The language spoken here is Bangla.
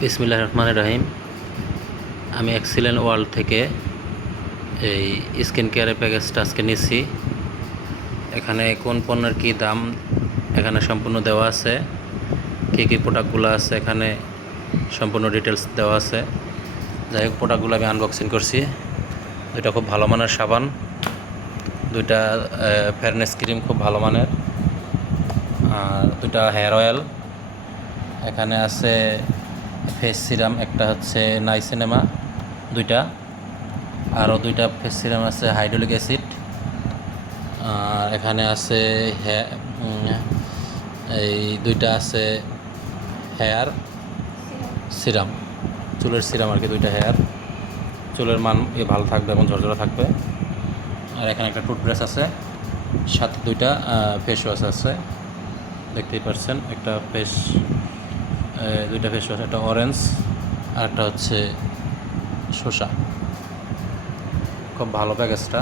বিসমিল্লাহির রহমানির রহিম। আমি এক্সিলেন্ট ওয়ার্ল্ড থেকে এই স্কিন কেয়ারের প্যাকেজটা আজকে নিচ্ছি। এখানে কোন পণ্যের কী দাম এখানে সম্পূর্ণ দেওয়া আছে, কী কী প্রোডাক্টগুলো আছে এখানে সম্পূর্ণ ডিটেলস দেওয়া আছে। যাই হোক, প্রোডাক্টগুলো আমি আনবক্সিং করছি। দুইটা খুব ভালো মানের সাবান, দুইটা ফেয়ারনেস ক্রিম খুব ভালো মানের, আর দুইটা হেয়ার অয়েল। এখানে আছে ফেস সিরাম, একটা হচ্ছে নাইসিনেমা, দুইটা, আরও দুইটা ফেস সিরাম আছে হাইড্রোলিক অ্যাসিড। আর এখানে আছে এই দুইটা আছে হেয়ার সিরাম, চুলের সিরাম আর কি, দুইটা হেয়ার, চুলের মান ভালো থাকবে এবং ঝরঝরা থাকবে। আর এখানে একটা টুথব্রাশ আছে, সাথে দুইটা ফেস ওয়াশ আছে, দেখতেই পাচ্ছেন। একটা দুইটা ফেস ওয়াশ, একটা অরেঞ্জ আর একটা হচ্ছে শসা। খুব ভালো প্যাকেজটা।